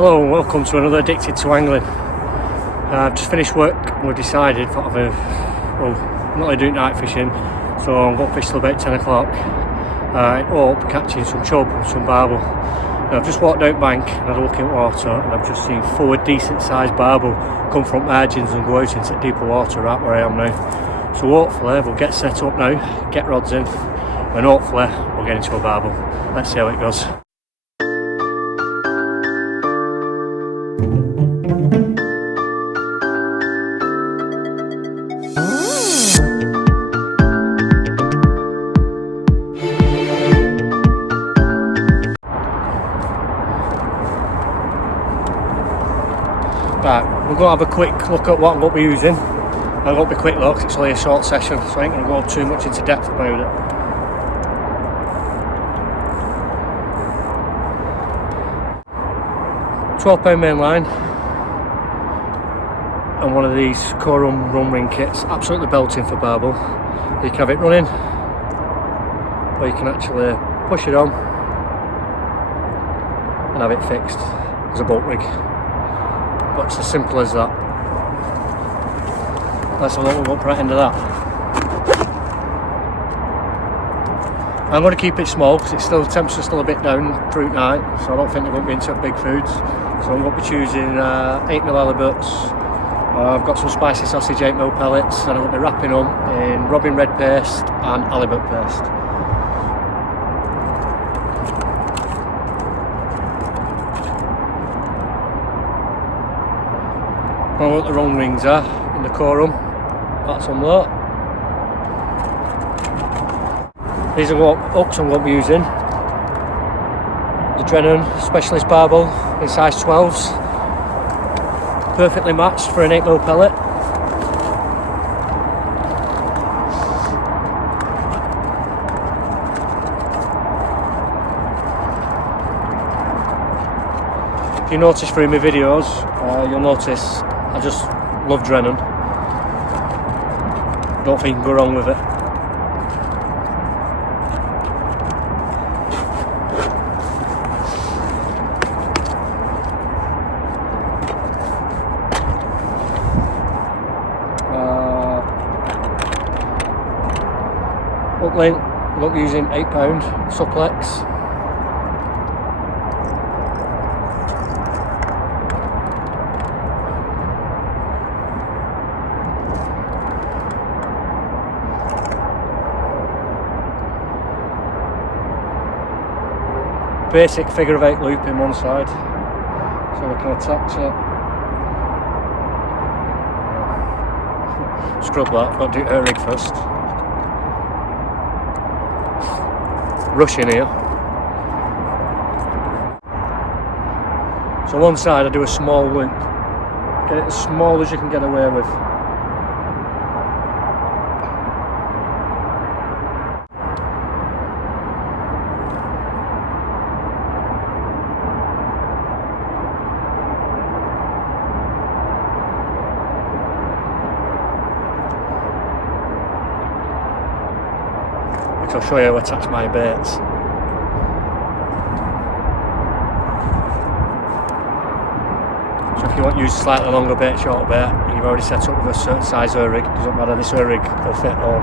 Hello and welcome to another Addicted to Angling. I've just finished work and we decided that I'm not really doing night fishing, so I'm going to fish till about 10 o'clock in hope catching some chub and some barbel. And I've just walked out bank and had a look at water, and I've just seen 4 decent sized barbel come from margins and go out into deeper water right where I am now. So hopefully we'll get set up now, get rods in, and hopefully we'll get into a barbel. Let's see how it goes. Right, we're going to have a quick look at what I'm going to be using. I'm going to be quick though, because it's only a short session, so I ain't going to go too much into depth about it. £12 main line and one of these Corum run ring kits, absolutely belting for barbel. You can have it running, or you can actually push it on and have it fixed as a boat rig. But it's as simple as that. Let's have a look up right into that. I'm going to keep it small because it's still, the temperature's still a bit down through night, so I don't think they're going to be into big foods. So I'm going to be choosing 8mm halibuts. I've got some spicy sausage 8mm pellets, and I'm going to be wrapping them in robin red paste and halibut paste. I know what the wrong rings are in the Corum. That's on that. These are what hooks I'm going to be using. The Drennan Specialist Barbel in size 12s. Perfectly matched for an 8mm pellet. If you notice through my videos, you'll notice I just love Drennan. Don't think you can go wrong with it. Hook length, I'm going to be using 8-pound Supplex. Basic figure of 8 loop in one side, so we can attach it. Scrub that, got to do a rig first. Rush in here. So one side I do a small loop, get it as small as you can get away with. I'll show you how I attach my baits. So if you want to use slightly longer bait, shorter bait, and you've already set up with a certain size rig, it doesn't matter, this rig will fit all.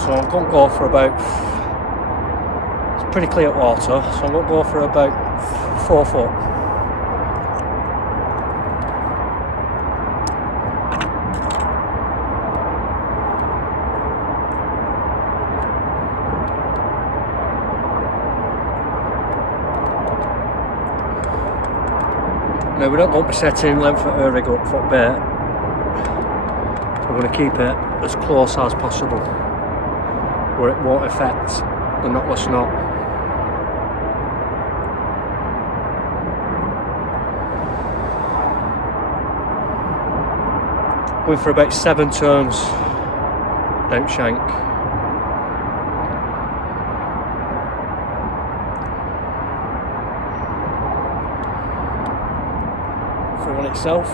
So I'm going to go for about, it's pretty clear water, so I'm going to go for about 4 foot. Now we're not going to be setting length at a rig up for bait. We're going to keep it as close as possible, where it won't affect the knotless knot. Going for about 7 turns down shank. For one itself.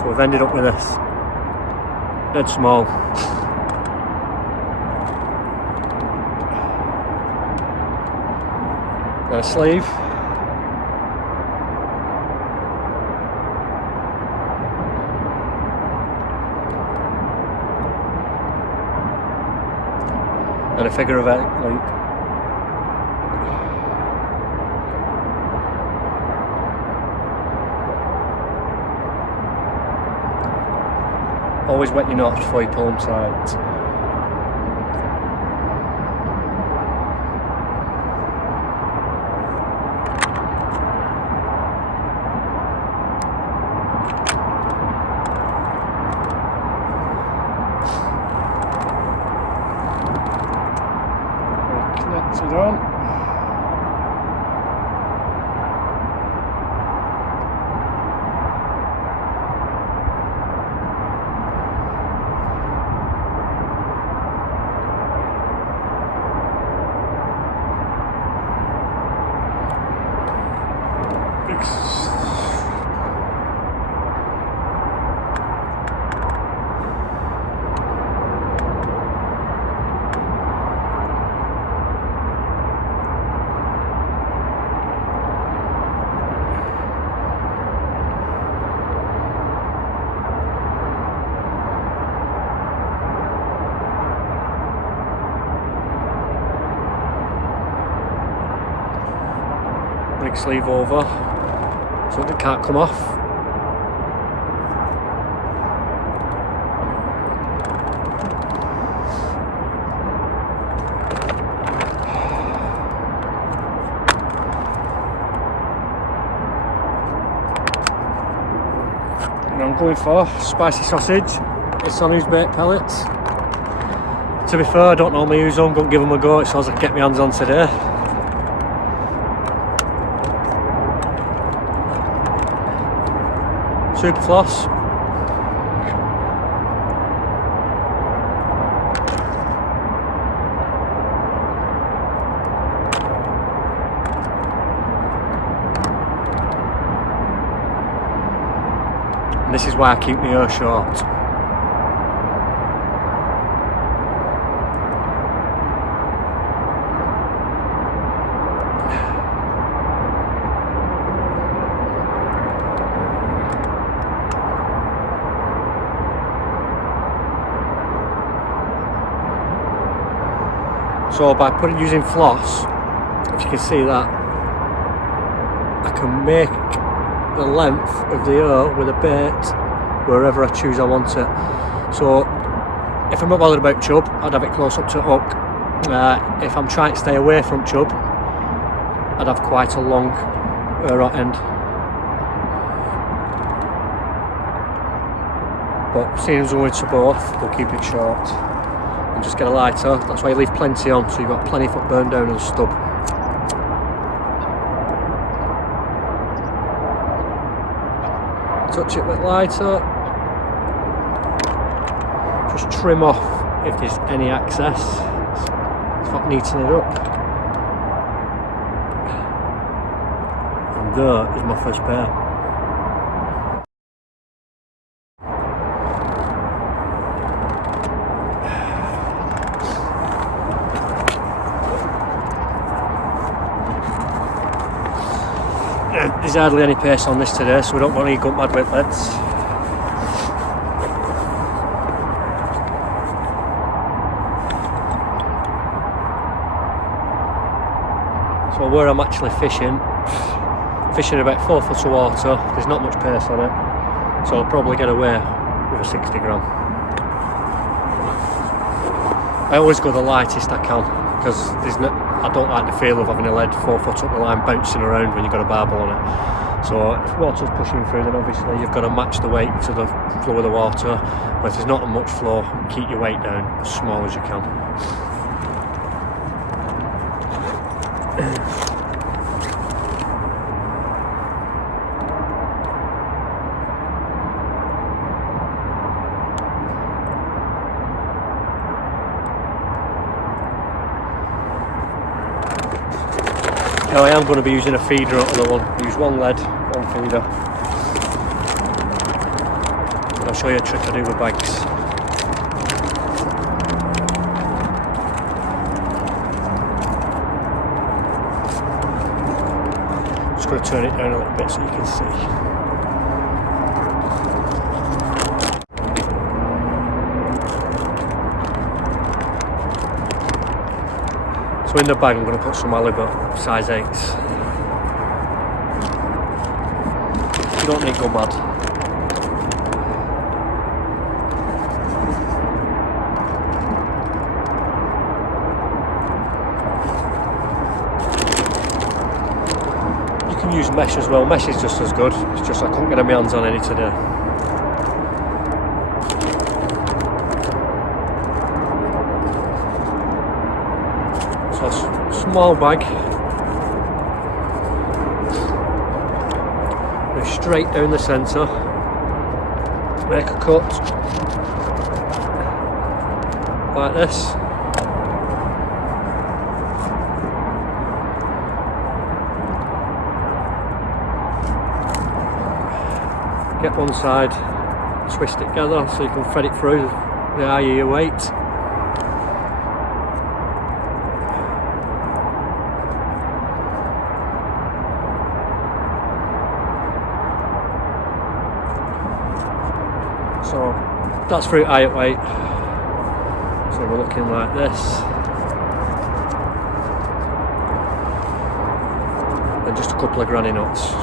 So we've ended up with this. Dead small. A sleeve. And a figure of 8 loop. Always wet your knots before you pull them tight. Connected on. Big sleeve over so it can't come off. And I'm going for spicy sausage. It's on baked pellets. To be fair, I don't normally use them, don't give them a go, it's all I can get my hands on today. Super floss. And this is why I keep my hair short. So by using floss, if you can see that, I can make the length of the hair with a bait wherever I choose I want it. So if I'm not bothered about chub, I'd have it close up to hook. If I'm trying to stay away from chub, I'd have quite a long hair end. But seeing as we're going to both, we'll keep it short. And just get a lighter, that's why you leave plenty on, so you've got plenty for burn down on the stub. Touch it with lighter, just trim off if there's any excess, it's not neaten it up. And there is my first pair. There's hardly any pace on this today, so we don't want any gut mad whiplets. So where I'm actually fishing about 4 foot of water, there's not much pace on it, so I'll probably get away with a 60 gram. I always go the lightest I can, because I don't like the feel of having a lead 4 foot up the line bouncing around when you've got a barbel on it. So if water's pushing through, then obviously you've got to match the weight to the flow of the water. But if there's not much flow, keep your weight down as small as you can. Now I am going to be using a feeder on the one. Use one lead, one feeder. I'll show you a trick I do with bags. Just going to turn it down a little bit so you can see. So in the bag I'm going to put some halibut, size 8s. You don't need to go mad. You can use mesh as well. Mesh is just as good. It's just I couldn't get my hands on any today. So small bag. Go straight down the centre. Make a cut like this. Get one side, twist it together so you can thread it through the eye of your weight. So that's through eye at weight. So we're looking like this. And just a couple of granny knots.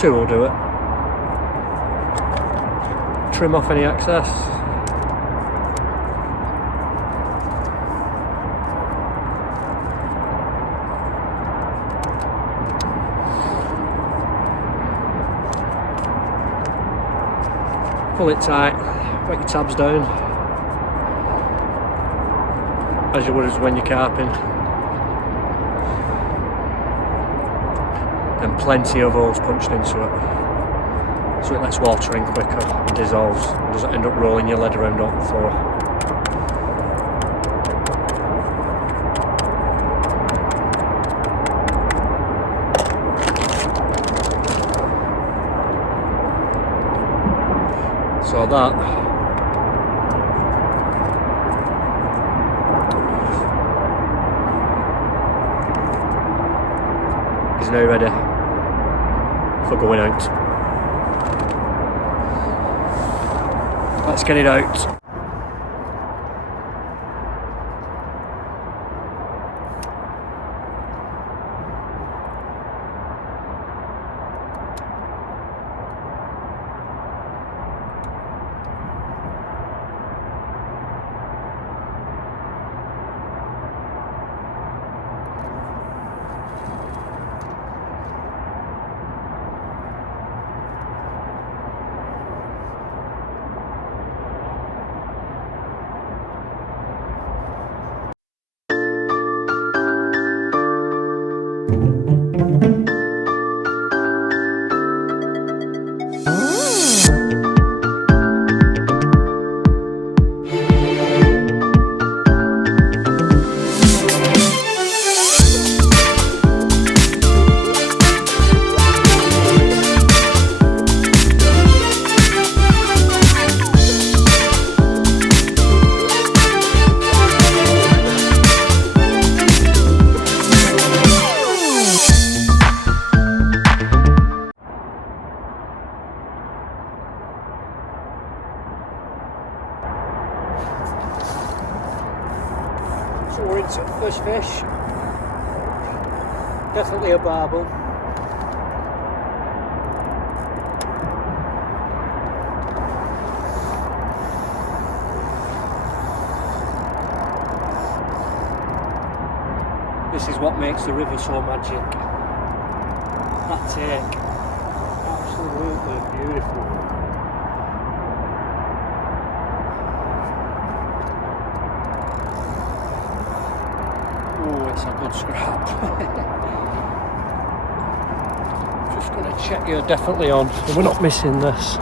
Two will do it. Trim off any excess. Pull it tight, wet your tabs down as you would as when you're carping. And plenty of holes punched into it, so it lets water in quicker and dissolves and doesn't end up rolling your lead around on the floor. So that is now ready for going out. Let's get it out. So we're into the first fish. Definitely a barbel. This is what makes the river so magic. That take, absolutely beautiful. Oh, it's a good scrap. Just going to check you're definitely on, and we're not missing this.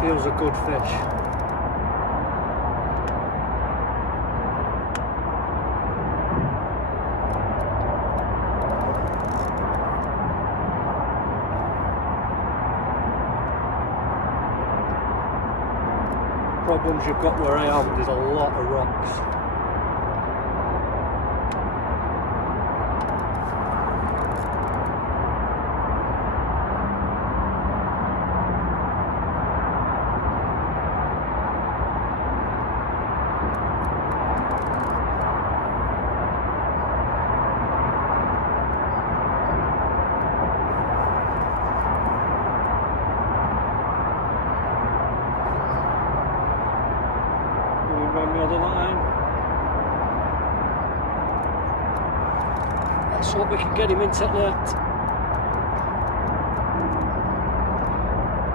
Feels a good fish. Problems you've got where I am, there's a lot of rocks. Around the other line. Let's hope we can get him into net.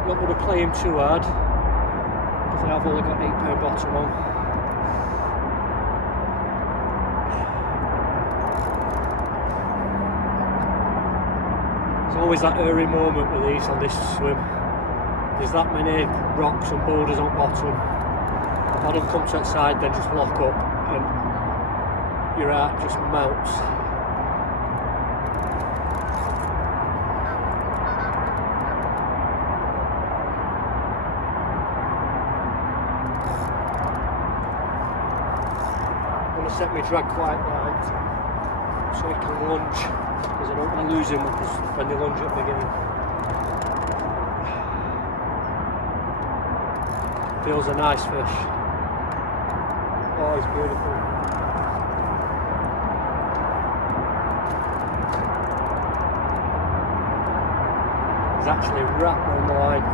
Not going to play him too hard because I've only got 8 pound bottom on. There's always that eerie moment with these on this swim. There's that many rocks and boulders on bottom. If I don't come to that side, then just lock up and your heart just melts. I'm going to set my drag quite light so he can lunge, because I don't want to lose him when they lunge at the beginning. Feels a nice fish. Oh, he's beautiful. He's actually wrapped around the line.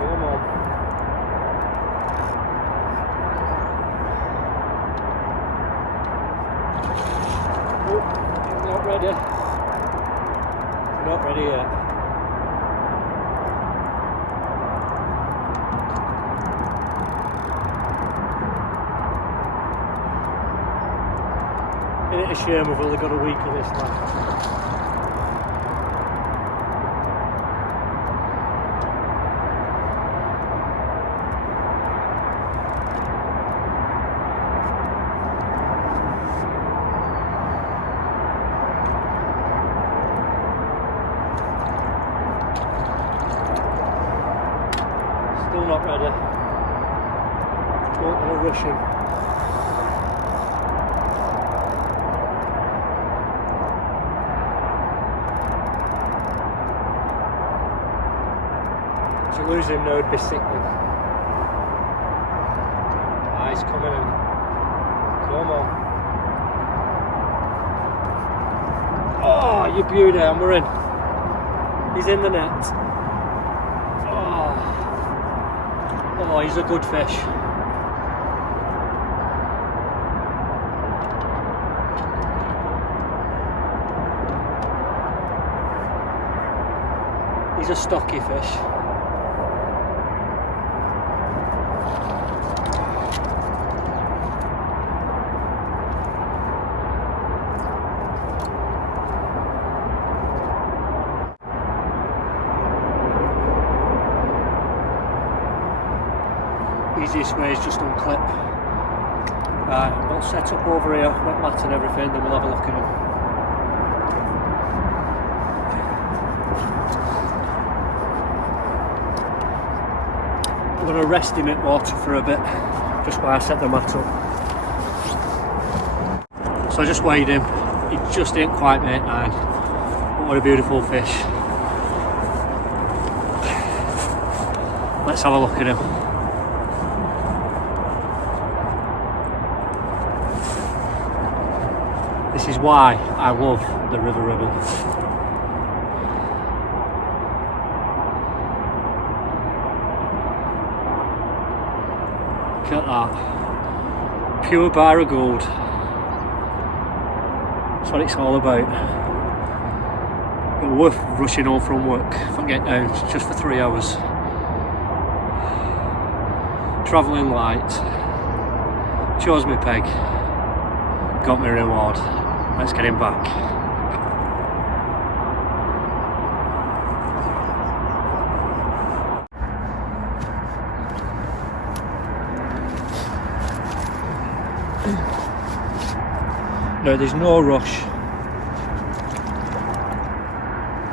Come on. Oh, he's not ready. He's not ready yet. Isn't it a shame we've only got a week of this left? Still not ready. Don't want to rush him. To lose him now would be sickening. Ah, he's coming in. Come on. Oh, you beauty, and we're in. He's in the net. Oh, he's a good fish. He's a stocky fish. Easiest way is just unclip. Right, we'll set up over here, wet mat and everything, then we'll have a look at him. I'm going to rest him in water for a bit, just while I set the mat up. So I just weighed him, he just ain't quite made 9. But what a beautiful fish. Let's have a look at him. This is why I love the river ribble. Look at that. Pure bar of gold. That's what it's all about. But worth rushing home from work if I get down just for 3 hours. Travelling light. Chose me peg. Got my reward. Let's get him back. Now there's no rush.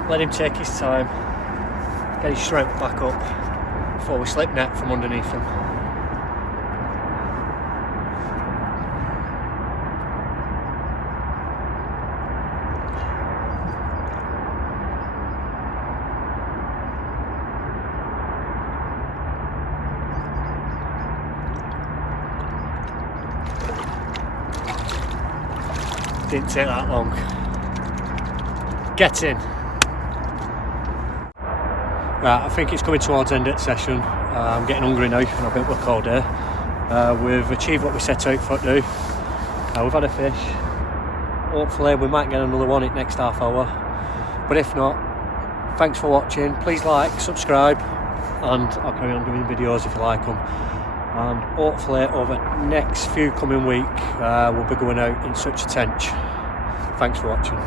Let him take his time, get his strength back up before we slip net from underneath him. Didn't take that long. Get in. Right, I think it's coming towards the end of the session. I'm getting hungry now, and I've been at work all day. We've achieved what we set out for to do. We've had a fish. Hopefully we might get another one in next half hour. But if not, thanks for watching. Please like, subscribe, and I'll carry on doing videos if you like them. And hopefully over the next few coming weeks we'll be going out in such a tench. Thanks for watching.